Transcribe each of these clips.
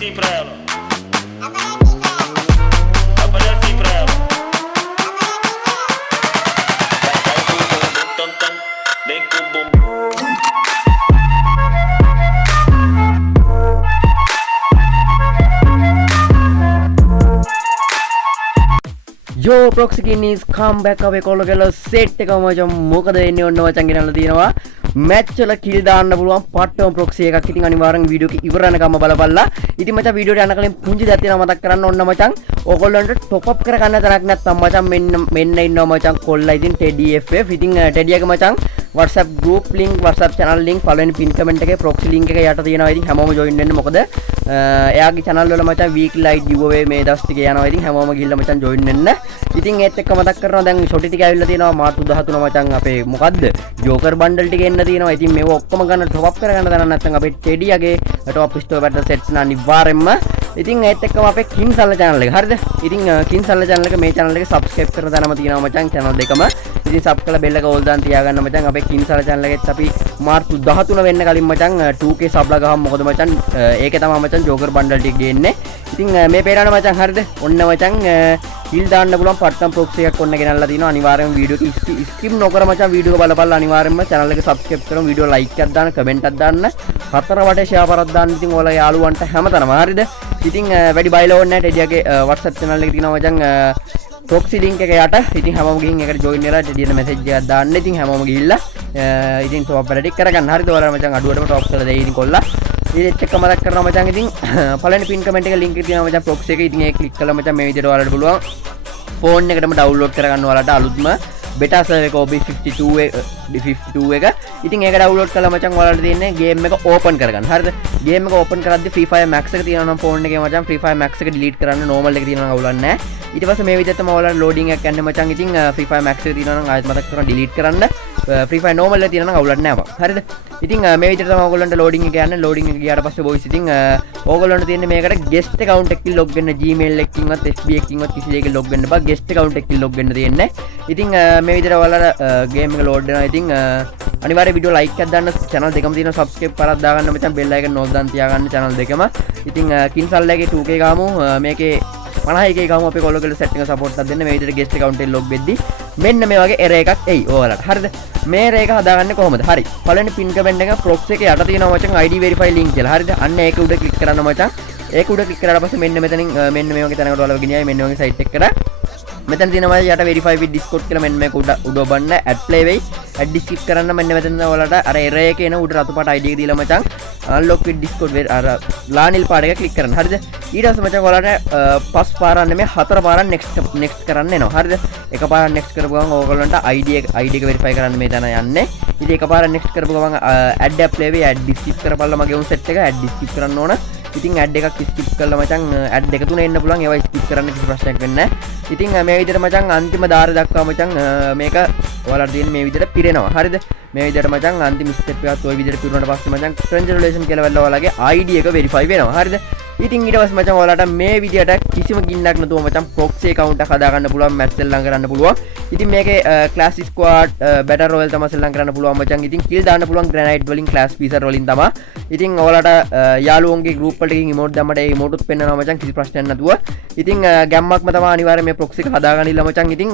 assim pra ela. Vai fazer assim pra ela. Vai com o bumbum tam tam, vem com o bumbum. Yo proxy kinis come back away කොල්ල කියලා set එක මචං මොකද වෙන්නේ ඔන්න මචං ගෙනල්ලා තියෙනවා මැච් වල කිල් දාන්න පුළුවන් පට්ටම ප්‍රොක්සි එකක්. ඉතින් අනිවාර්යෙන් වීඩියෝ එක ඉවර වෙනකම්ම බලපල්ලා. ඉතින් මචං වීඩියෝ එක යන කලින් පුංචි දෙයක් තියෙනවා මතක් කරන්න ඕන්න මචං. ඕගොල්ලන්ට টොප් අප් කරගන්න තරක් නැත්තම් මචං මෙන්න ඉන්නවා මචං කොල්ලා ඉතින් ටෙඩි FF. ඉතින් ටෙඩි එක මචං WhatsApp group link WhatsApp channel link පළවෙනි pin comment එකේ proxy link එක යට තියෙනවා. ඉතින් හැමෝම join වෙන්න. මොකද එයාගේ channel වල මචං weekly live giveaway මේ දවස් ටිකේ යනවා. ඉතින් හැමෝම ගිහිල්ලා මචං join වෙන්න. ඉතින් ඒත් එක්ක මතක් කරනවා දැන් ෂොටි ටික ඇවිල්ලා තියෙනවා මාර්තු 13 මචං අපේ මොකද්ද ජෝකර් බන්ඩල් ටික එන්න තියෙනවා. ඉතින් මේව ඔක්කොම ගන්න টොප් අප් කරගන්න දරන්න නැත්නම් අපේ ටෙඩියගේ টොප් ස්ටෝර් එකට සෙට් කරන අනිවාර්යෙන්ම. ඉතින් ඒත් එක්කම අපේ කින්සල්ලා channel එක හරිද. ඉතින් කින්සල්ලා channel එක මේ channel එක subscribe කරලා දානම තියෙනවා මචං channel දෙකම. ඉතින් sub කරලා bell එක all දාන්න තියාගන්න මචං. අපේ කින්සල්ලා channel එකෙත් අපි මාර්තු 13 වෙන්න කලින් මචං 2k sub ලා ගහමු. මොකද මචං ඒකේ තමයි මචං ජෝකර් බන්ඩල් ටික ගේන්නේ. ඉතින් මේ පේනවනේ මචං හරිද. ඔන්න මචං කිල් දාන්න පුළුවන් පට්ටම් ප්‍රොක්සි එකක් ඔන්න ගෙනල්ලා තිනවා. අනිවාර්යෙන්ම වීඩියෝ එක ස්කිප් නොකර මචං වීඩියෝ එක බලපල්ලා. අනිවාර්යෙන්ම channel එක subscribe කරමු. වීඩියෝ like එකක් දාන්න, comment එකක් දාන්න, හතර වටේ share කරක් දාන්න. ඉතින් ඔයාලා යාළුවන්ට හැමතැනම හරිද. ඉතින් වැඩි බයිලා ඕනේ නැහැ. ටෙඩියගේ WhatsApp channel එකේ තියෙනවා මචං proxy link එක යට. ඉතින් හැමෝම ගිහින් ඒකට join වෙලා ටෙඩියට message එකක් දාන්න. ඉතින් හැමෝම ගිහිල්ලා ඉතින් top වැඩ ටික කරගන්න. හරිද. ඔයාලා මචං අඩුවටම top කරලා දෙයි ඉතින් කොල්ලා. ඒත් එක්ක මතක් කරනවා මචං ඉතින් පළවෙනි pin comment එකේ link එක තියෙනවා මචං proxy එකේ. ඉතින් ඒක click කළා මචං මේ විදිහට ඔයාලට පුළුවන් ෆෝන් එකටම ඩවුන්ලෝඩ් කරගන්න ඔයාලට අලුත්ම beta server එක OB52 එක. ඉතින් ඒක ඩවුන්ලෝඩ් කළා මචං ඔයාලට තියෙන්නේ ගේම් එක ඕපන් කරගන්න. හරිද. ගේම් එක ඕපන් කරද්දි Free Fire Max එක තියෙනවා නම් ෆෝන් එකේ මචං Free Fire Max එක delete කරන්න. normal එක තියෙනවා නම් අවුලක් නැහැ. ඊට පස්සේ මේ විදිහට තමයි ඔයාලට loading එකක් යන්නේ මචං. ඉතින් Free Fire Max එක තියෙනවා නම් ආයෙත් මතක් කරනවා delete කරන්න. Free Fire normal එක තියෙනවා නම් අවුලක් නැහැ බං. හරිද. ඉතින් මේ විදිහට තමයි ඔයගොල්ලන්ට loading එක යන්නේ. loading එක ගියාට පස්සේ boys ඉතින් ඕගොල්ලන්ට තියෙන්නේ මේකට guest account එකකින් log වෙන්න. Gmail එකකින්වත් FB එකකින්වත් කිසි දෙයකින් log වෙන්න බෑ. guest account එකකින් log වෙන්න තියෙන්නේ. ඉතින් මේ විදිහට ඔයාලට game එක load වෙනවා. ඉතින් අනිවාර්යෙන් video like එකක් දාන්න. channel දෙකම තියෙනවා subscribe කරලා දාගන්න මචං. bell icon නෝල් දාන්න තියාගන්න channel දෙකම. ඉතින් කින්සල්ලාගේ 2k ගාමු. මේකේ 50k ගාමු අපේ කොල්ලෝගල set එක support එකක් දෙන්න. මේ විදිහට guest account එකේ log වෙද්දි මෙන්න මේ වගේ error එකක් එයි ඔයාලට. හරිද. මේ error එක හදාගන්නේ කොහොමද? හරි. පළවෙනි pin comment එක proxy එකේ යට තියෙනවා මචං ID verify link කියලා. හරිද. අන්න ඒක උඩ click කරන්න මචං. ඒක උඩ click කරාට පස්සේ මෙන්න මෙතනින් මෙන්න මේ වගේ තැනකට ඔයාලව ගෙනියයි. මෙන්න වගේ site එකකට මෙතන තියෙනවා යට verify with discord කියලා. මෙන්න මේක උඩ ඔබන්න add play වෙයි. add discord කරන්න මෙන්න මෙතන ඔයාලට අර error එකේ එන උඩ රතු පාට ID එක දීලා මචං unlock with discord අර ලානිල් පාට එක click කරන්න. හරිද. ඊට පස්සේ මචං ඔයාලට පස් පාරක් නෙමෙයි හතර පාරක් next කරන්න එනවා. හරිද. එක පාරක් next කරපු ගමන් ඕගොල්ලන්ට ID එක verify කරන්න මේ තැන යන්නේ. ඉතින් එක පාරක් next කරපු ගමන් add play වෙයි. add skip කරපළා මගේ උන් set එක add skip කරන්න ඕන. ඉතින් add එකක් skip කරලා මචං add දෙක තුන එන්න පුළුවන්. ඒවා skip කරන්න කිසි ප්‍රශ්නයක් වෙන්නේ නැහැ. ඉතින් මේ විදිහට මචං අන්තිම දාර දක්වා මචං මේක ඔයාලට දෙන්නේ මේ විදිහට පිරෙනවා. හරිද. මේ විදිහට මචං අන්තිම step එකත් ওই විදිහට පිරුණාට පස්සේ මචං congratulation කියලා වෙලා ඔයාලගේ ID එක verify වෙනවා. හරිද. ඉතින් ඊට පස්සේ මචං ඔයාලට මේ විදිහට කිසිම ගින්නක් නැතුව මචං proxy account එක හදා ගන්න පුළුවන්. match සෙල්ලම් කරන්න පුළුවන්. ඉතින් මේකේ class squad battle royale තමයි සෙල්ලම් කරන්න පුළුවන් මචං. ඉතින් kill දාන්න පුළුවන් granite වලින් class piecer වලින් තමයි. ඉතින් ඔයාලට යාළුවන්ගේ group වලට ගිහින් emote දැම්මට ඒ emote උත් පෙන්නනවා මචං කිසි ප්‍රශ්නයක් නැතුව. ඉතින් ගැම්මක්ම තමයි අනිවාර්යයෙන් මේ proxy එක හදාගන්න ඉල්ල මචං. ඉතින්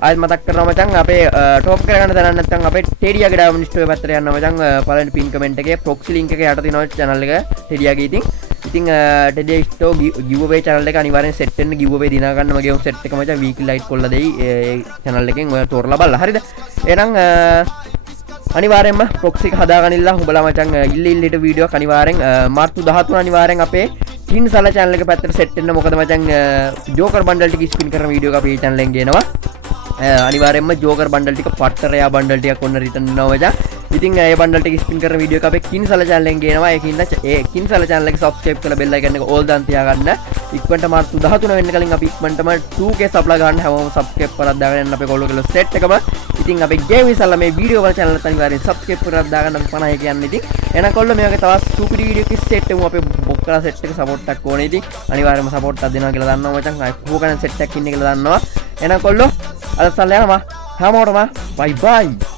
ආයෙත් මතක් කරනවා මචං අපේ top කරගන්න තරම් නැත්නම් අපේ ටෙඩියාගේ diamond store පැත්තට යන්න මචං. පළවෙනි pin comment එකේ proxy link එක යට තියෙනවා channel එක ටෙඩියාගේ. ඉතින් ටෙඩියා store giveaway channel එක අනිවාර්යෙන් set වෙන්න giveaway දිනා ගන්න මගේ set එක මචං weekly light කොල්ල දෙයි ඒ channel එකෙන් ඔයා තෝරලා බලලා. හරිද. එහෙනම් අනිවාර්යෙන්ම proxy එක හදාගන්නilla උඹලා මචං ඉල්ලීට වීඩියෝ එක අනිවාර්යෙන් මාර්තු 13 අනිවාර්යෙන් අපේ කින්සල්ලා channel එක පැත්තට set වෙන්න. මොකද මචං ජෝකර් බන්ඩල් ටික ස්පින් කරන වීඩියෝ එක අපේ channel එකෙන් ගේනවා. අනිවාර්යෙන්ම ජෝකර් බන්ඩල් ටික පට්ටරයා බන්ඩල් ටිකක් ඔන්න රිටර්න් වෙනවා මචං. ඉතින් ඒ බන්ඩල් ටික ස්පින් කරන වීඩියෝ එක අපේ කින්සල්ලා channel එකෙන් ගේනවා. ඒකින්ද ඒ කින්සල්ලා channel එක subscribe කරලා bell icon එක all දාන්න තියාගන්න. ඉක්මනට මාර්තු 13 වෙන්න කලින් අපි ඉක්මනටම 2k sub ලා ගන්න හැමෝම subscribe කරලා දාගෙන යන්න අපේ කොල්ලෝ set එකම. ඉතින් අපේ game ඉස්සල්ලා මේ වීඩියෝ වල channel එකට අනිවාර්යෙන් subscribe කරලා දාගන්න අපි 50 කියන්නේ. ඉතින් එහෙනම් කොල්ලෝ මේ වගේ තවත් සුපිරි වීඩියෝ එකක් set එකමු අපේ බොක්කලා set එක support එකක් ඕනේ. ඉතින් අනිවාර්යයෙන්ම support එකක් දෙනවා කියලා දන්නවා මචං. ආයි කෝකන set එකක් ඉන්නේ කියලා දන්නවා. එහෙනම් කොල්ලෝ අද සල්ලා යනවා. හැමෝටම bye bye.